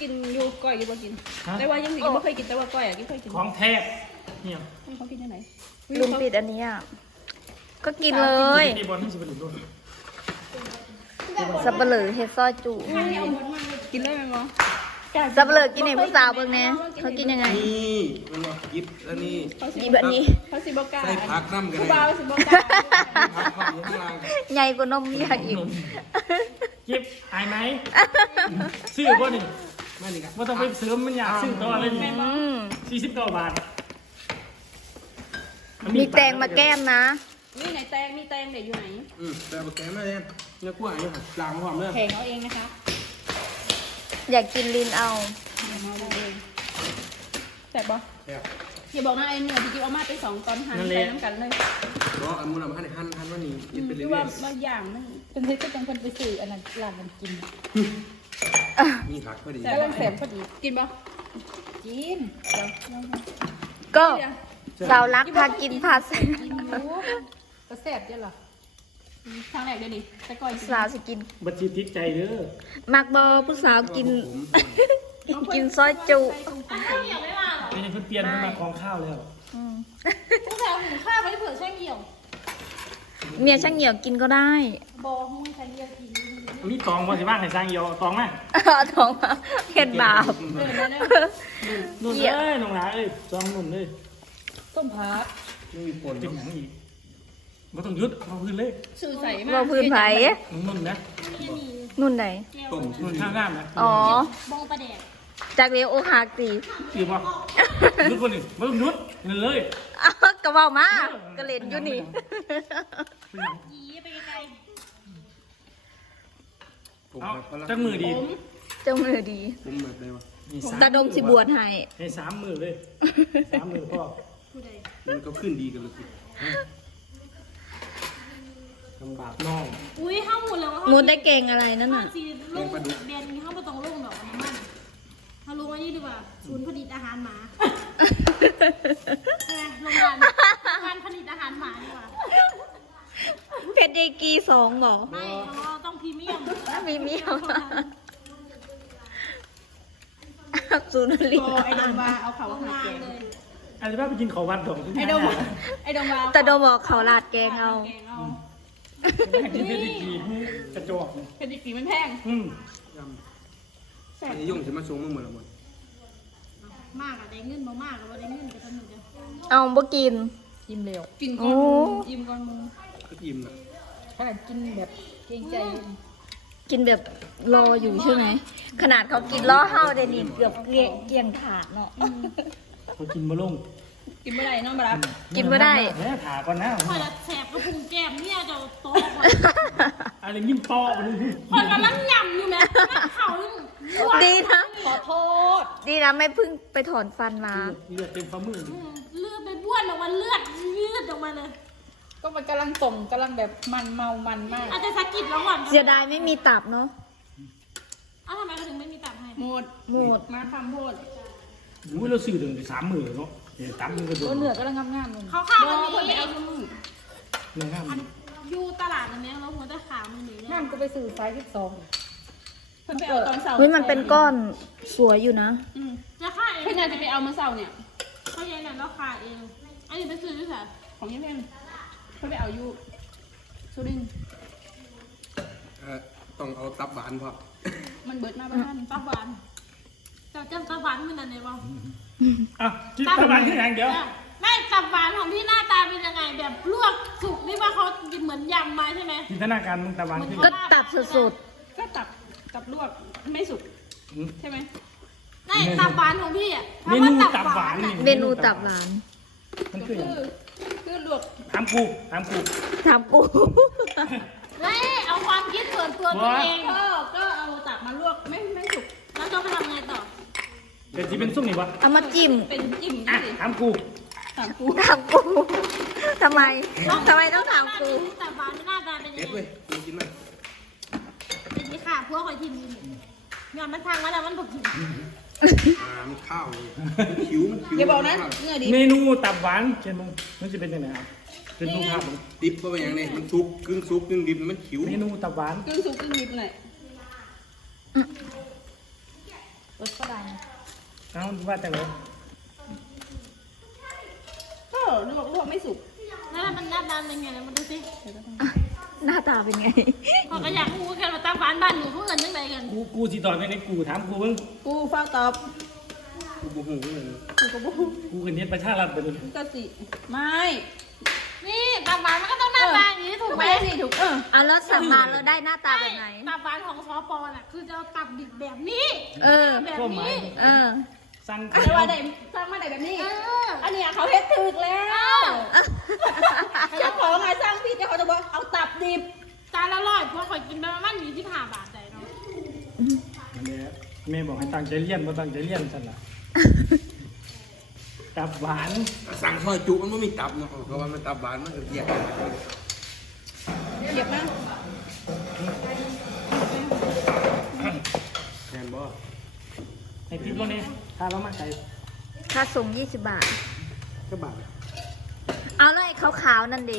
กินอยู่ก้อยยังบ่กินแต่ว่ายังมีบ่เคยกินแต่ว่าก้อยอ่ะยังเคยกินของแท้เนี่ยของกินที่ไหนลุงปิดอันนี้อ่ะก็กินเลยสับเปลือกเฮซอจุกินเลยไหมมอสับเปลือกกินเนี่ยผู้สาวเบิ่งเนี่ยเขากินยังไงนี่มันหยิบแล้วนี่หยิบแบบนี้เขาสิบกาใส่ผักน้ำกันเลยผู้สาวสิบกาใหญ่กว่านมใหญ่อีกหยิบหายไหมซื้อบ่หนึ่งม่ต้องไปเสริมมันอยากซื้อตัวเลยสี่สิบเก้าบาท มีแตงมาแก้มนะมีไหนแตง มีแตงเดี๋ยวอยู่ไหน อืมแตงมาแก้มแม่เนี่ยกุ้งอวยอยู่ค่ะล้างความเลือดแข่งเอาเองนะคะ อยากกินลินเอาแตะบอกอย่าบอกนะไอ้เนี่ยพี่กิ๊บเอามาไปสองตอนหันแต่น้ำกันเลยเพราะอันมูลมาให้ท่านหันว่านี่ยเป็นเรื่องว่ามาอย่างนั้นเป็นเรื่องจะคนไปสื่ออันนั้นหลานมันกินกแต่ลังเสมพอดีกินปะกินก็สาวรักพากินพาเสร็จนะเสพยหรอทางไหนเดี๋ยวนี้แต่ก่อนสาวจะกินบัจจีทิใจเด้อมักบอผู้สาวกินกินซอยจุเป็นเพื่อเปลี่ยนมาคองข้าวแล้วผู้สาวหุงข้าวไม่ได้เผื่อช่างเหี่ยวเมียช่างเหี่ยวกินก็ได้บอกมึงช่างเหี่ยวกินมีตองว่าสิบ้างให้สร้างยอตองไหมตองเห็ดบาบนุ่นเลยนุ่นเลยจองนุ่นเลยต้มผัดมีฝนจิ้มหนังอีกไมต้องยึดเอาพื้นเลยกเอาพื้นไผ่นุ่นนะนุ่นไหนต้มนุ่นข้าหน้าไหมอ๋อโบงประเดี๋จากเรลโอหากตีตีบ่ยึดคนนี้มาต้องยึดเงินเลยกระเป๋ามากระเล่นอยู่นี่จังมือดี จังมือดีผมแบบไหนวะตาดมสิบวชให้ให้สามมือเลยสามมือพ่อมันก็ขึ้นดีกันเลยลำบากน้องอุ้ยห้ามุดแล้วห้ามุดได้เก่งอะไรนั่นน่ะสีลุงเดียนนี่ห้ามไปตองลุงดอกมันมัลโหลอันนี้ดีกว่าศูนย์ผลิตอาหารหมาโรงงานโรงงานผลิตอาหารหมาดีกว่าดจกีสองหรอไม่ต้องพีเมียมพีเมียมซูนลีไอดอมาเอาเขาหากอันนี้ป้ไปกินเขาวัดดงไอ้ดมไอ้ดมาแต่ดมบอกเขาลาดแกงเอาแกงเอาแค่ดีกระจอกแค่ดีกีไม่แพงอืมอันนี้ยุ่งใช่ไหมชงมือเหมดแล้วหมดมากอะได้เงินมามากแล้วได้เงินไปทำหนึ่งจ้ะเอาบ่กินกินเร็วกินก่อนมึงกินก่อนมึงก็กินอะค่ะกินแบบเกรงใจ กินแบบรออยู่ใช่ไหมขนาดเขากินล้อเห่าได้นี่เกือบเกลี้ยงถาดเนาะเขากินมะลุงกินไม่ได้น้องบารักินไม่ได้เนี่ยถาก่อนนะพอแล้วแสบก็พุ่งแก้มเนี่ยจะโตอะไรยิ่งโตไปเลยพี่พอกำลังยำอยู่ไหมเขาดีนะ ขอโทษ ดีนะไม่พึ่งไปถอนฟันมา เลือดเต็มฝ่ามือเลือดไปบ้วนออกมาเลือดยืดออกมาเลยก็มันกำลังส่งกำลังแบบมันเมามันมากอาจจะสกิดระหว่างเสียดายไม่มีตับเนาะอ้วทำไมถึงไม่มีตับให้หมดหมดมาทำหมดหนูเราสื่อถึงสามหมื่นเนาะเดี๋ยตับมันก็โดนเหนื่อยกำลังงามๆเขาข้าวมันมีเอามือเลยงามอยู่ตลาดนั่นี้เราควรจะขามันนี่งามก็ไปสื่อไซส์ที่สองเฮ้ยมันเป็นก้อนสวยอยู่นะจะฆ่าเองพี่อนจะไปเอามาเสาเนี่ยเขาเย็นแล้วเราฆ่าเอง อันนี้ไปซื้อด้วยค่ะ ของยี่เพ็ญขาไปเอาอยู่สุดินต้องเอาตับหวานพ่อมันเบิดมาบ้านตับหวานเจ้าจ้าตับหวานมันนั่นเงบ่อ่ตับหวานที่ไหนเดี๋ยว ไม่ตับหวานของพี่หน้าตาเป็นยังไงแบบลวกสุกนี่ว่าเขากินเหมือนยำมาใช่ไหมจินตนาการมึงตับหวานก็ตับสดสดก็ตับตับลวกไม่สุกใช่ไหมไม่ตับหวานของพี่อ่ะเมนูตับหวานเมนูตับหวานก็คือทำกูทำกูทำกูเฮ้เอาความคิดส่วนตัวตัวเองก็ ก็เอาตักมาลวกไม่ไม่สุกแล้วเจ้าไปทำไงต่อ เดี๋ยวจีเป็นซุ้มนี่วะทำมาจิ้ม เป็นจิ้มอ่ะถากูทำกูทำไมทำไมต้องทำกูแต่บ้านหน้าตาเป็นยังไงเอ็ดเวยกินมัยจิ้ค่ะพวกคอยทิมยอมมันทางแล้วมันบุกจินข้าวผิวมันผิวอย่าบอกนะเมนูตับหวานเชนมงมันจะเป็นยังไงครเป็นรูปภาพดิบก็เป็นอย่างนี้มันซุกกึ่งซุกกึ่งดิบมันผิวเมนูตับหวานกึ่งซุกกึ่งดิบเลยรสก็ได้เอ้าว่าแต่รสเออลรือบกว่าไม่สุกนั่นมันน่าดันยังไงนะมาดูสิหน้าตาเป็นไง พอก็อยากกูแค่มาตั้งฟ้านบ้าน หนูเขาเงินยังไงกันกู กูจีตอบไปในกูถามกูมึงกูฟ้าตอบ กูบุกหูเลยกูกันเนี้ยประชาชนเป็นยกูกะสิไม่ นี่ตับฟานมันก็ต้องหน้าตาอย่างนี้ถูกไหมสิถูกอออ่ะแล้วสั่งมาเราได้หน้าตาแบบไหนตับฟานของซอปอน่ะ คือจะตัดดิบแบบนี้ เออแบบนี้ เออสั่งมาได้สั่งมาได้แบบนี้อันนี้เขาเห็นถึกแล้วเจ้าของไงสร้างพี่เจ้าขาจะบอกเอาตับดิบจานละล้อยเพอคอยกินประมาณนี้ที่ผ่าบาดใจเนาะแม่บอกให้ตั้งใจเลี้ยงมาตั้งใจเลี้ยงฉันละตับหวานสั่งซอยจุมันไม่มีตับเนาะเพราะว่ามันตับหวานมันเกลี่ยเกลี่ยดมั้ให้พิมพ์ตันี้ค่าเรามาใช่ค่าส่งยี่สิบบาทก็บาทขาวขาวนั่นเด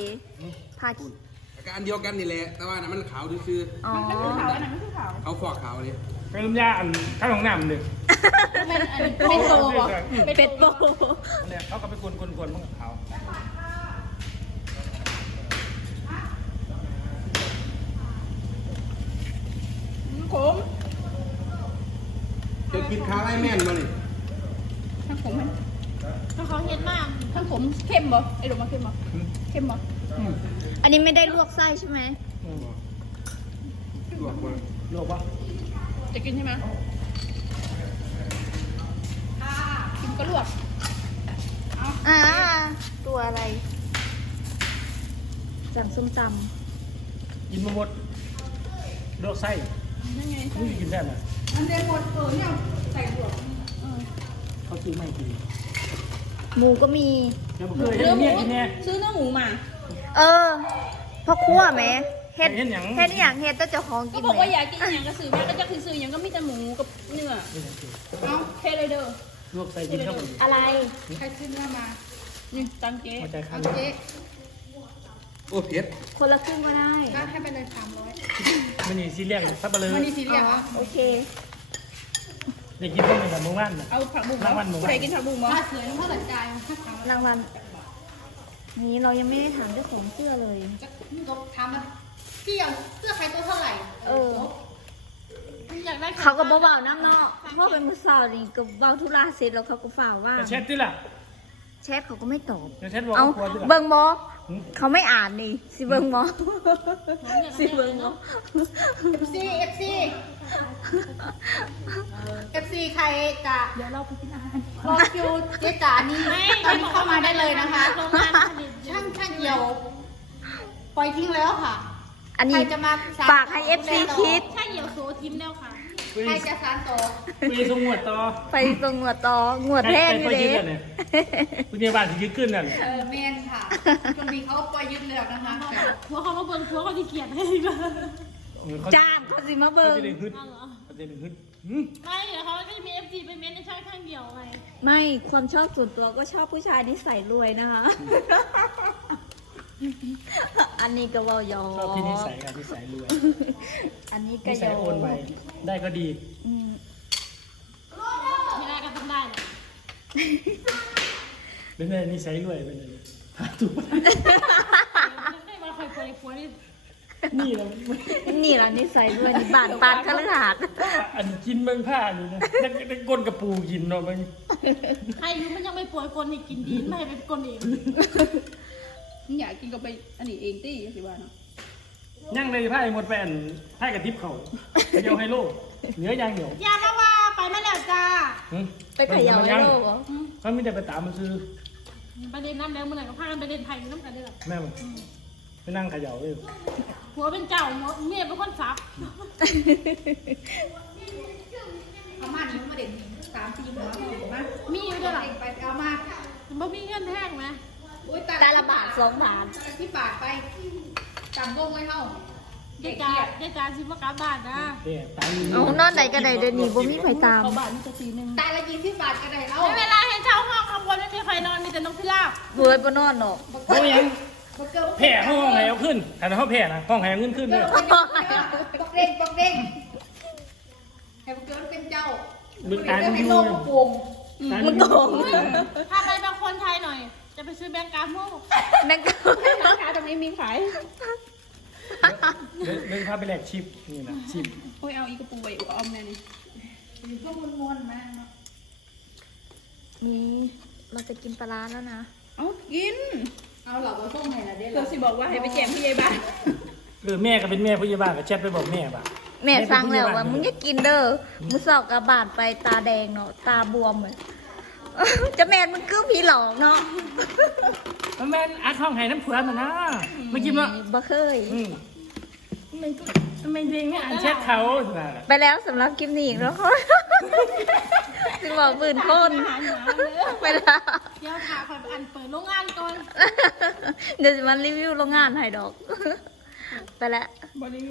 ผ้าขี้การเดียวกันนี่แหละ แต่ว่านั้มันขาวดูซื่อมันขาวนั่นมันคืขาว เขาฟอกาวเลยเป็นมยาอันข้าวของน้มหนึ่งเป็นโบเป็นโตเขาก็ไปกวนกวนกวนมันขาวขมจะกินข้าวไรแม่นมาเลยข้าวขมไหมถ้าเขาเห็นมาก ถ้าผมเข้มบ่ไอ้หลวงมาเข้มบ่เข้มบ่อันนี้ไม่ได้ลวกไส้ใช่ไหม ลวกบ่ลวกบ่จะกินใช่ไหมกินก็ลวกอ่าตัวอะไรจำซุ่มจำกินมาหมดลวกไส้ไม่กินได้ไหมอันเดียหมดเออเนี่ยใส่ถั่วเขากิอไม่กินหมูก็มีเนื้อหมูซื้อเนื้อหมูมา เออพอคั่วไหมเห็ดเห็ดอย่างเห็ดแตเจะของกินเก็บอกว่าอยากกินอย่างก็ซื้อแม่ก็จะคือซื้ออย่างก็มีแต่หมูกับเนื้อเอาแค่เลยเด้ออะไรใครซื้อเนื้อมาหนึ่งตังเจ๊ตังเจ๊โอ้เพียสคนละครึ่งก็ได้ก็ให้ไปเลยสามร้อยไม่นีสีเหลืองสับเลยไม่นีสีเหลืองโอเคอย่กินผักบุ้งมันเอาผักบุ้งรางวัลหนูใครกินผักบุ้งมั้งเฉยน้องพ่อตัดใจรางวัลนี้เรายังไม่ได้ถามเจ้าของเสื้อเลย จะถามมันเสื้อเสื้อใครตัวเท่าไหร่ เออเขาก็บอกว่าน้ำนอก เพราะเป็นมือสาวนี่ก็บอกทุลาเสร็จแล้วเขาก็ฝ่าว่าแชทดิล่ะแชทเขาก็ไม่ตอบเอาเบิ่งบอกเขาไม่อ่านนี่ซีเบิง์มองซีเบิง์มองเอฟซีเอฟซีเอฟซีใครจะเดี๋ยวเราไปกินอาหารคิวเจ๊จ๋านี่ตอนนี้เข้ามาได้เลยนะคะช่างช่างเดียว ปล่อยทิ้งแล้วค่ะ อันนี้ฝากให้เอฟซีคิดช่างเดียวโซทิมงแล้วค่ะไปจะสานตไปสงวดตไปสงวดต่องวดแท้งเลยคุณยายบ้านยืดขึ้นอ่ะเออแมนค่ะจนมีเขาปล่อยยึดเลยนะคะเพราะเขามาเบิ้งพวกเขาทีเกียดให้าจามเขาสิมาเบิ่งเขาจะเป็นฮึดไม่เขาจะมีเอฟซีเป็นเมนในชาองข้างเดียวไงไม่ ความชอบส่วนตัวก็ชอบผู้ชายนิสัยรวยนะคะอันนี้ก็ว่ายอนชอบพี่นิสัยค่ะพี่สัยรวย อันนี้ก็ย้อนพสายโอนไปได้ก็ดีไม่ได้ก็ทำได้เป็นไงนิสัยรวยเป็นไงถาถูกไหมไม่มาคอยโกยคัวนี่นี่ล้นี่แล้นี่ใส่ด้วยนี่บานปากกระหักอันกินเบองผ้าอยู่นะยังก้นกระปูกินเนาะบางใครรู้มันยังไม่ป่วยก้นให้กินดีไม่ให้เป็นก้นเองอยากกินก็ไปอันนี้เองตี้สิว่าเนาะยังเลยไพ่หมดแฟนไพ่กับทิพเขาเยวให้ลูกเหนือยังเหนียวยามาว่าไปไม่แล้วจ้าไปไผ่ยาวให้ลูกเขาไม่ได้ไปตามมันซื้อประเด็นน้ำแดงเมื่อไหร่ก็พากันประเด็นไผ่น้ำกระเดือแม่ไปนั่งขยับเลยหัวเป็นเจ้าเมียเป็นคนสับประมาณนี้มาเด็กสามปีหัวมีอยู่ด้วยหรอไปเอามาบ่มีเงินแห้งไหมอุยตาละบาทสองบาทที่บากไปจำงงไว้เฮาได้การได้การชิมว่ากับบานนะโอนอนไหนก็ได้เดินหนีบ่มีไฟตามบานี่จะตีหนึตายละยี่สิบบาทก็ได้เนาะเวลาเห็นเช้าห้องข้างบนไม่มีใครนอนมีแต่นกพิราบเฮ้ยบ่นอนเนาะแผ่ห้องแหาขึ้นแต่ห้องแผ่นะห้องแหงขึ้นขึ้นเลยปกเด่งปกเด่งให้บุกเกินเป็นเจ้ามึงตายมึงโง่มึงโงถ้าใครบางคนไทยหน่อยไปซื้อแบงกาโมแบงกาแบงกาตรงนี้มีขายเลยพาไปแลกชิปนี่นะชิปโอ้ยเอาอีกระปุกไปอุ้มแน่นี่มีพวกมวนมวนมาเนาะ มีเราจะกินปลาแล้วนะ เอากิน เอาหลับเราต้มให้นะเดี๋ยวเราสิบอกว่าให้ไปแจมพี่ยายบ้านเือแม่ก็เป็นแม่พยาบาลก็แชทไปบอกแม่ป่ะแม่ฟังแล้วว่ามึงอยากกินเด้อมึงสอกกระบาดไปตาแดงเนาะตาบวมเลยจะแมนมันคือผีหลอกเนาะมันแมนอาข้องไห้น้ำเผือมันนะเมื่กินมันบ่เคยมันก็มันจริงไม่อ่านแชทเขา ไปแล้วสำหรับคลิปนี้อีกแล้วค่ะจึงบอกปื่นคนไปแล้ว เดี๋ยวค่ะคออ่านเปิดโรงงานก่อน เดี๋ยวจะมารีวิวโรงงานไห้ดอก ไปแล้ว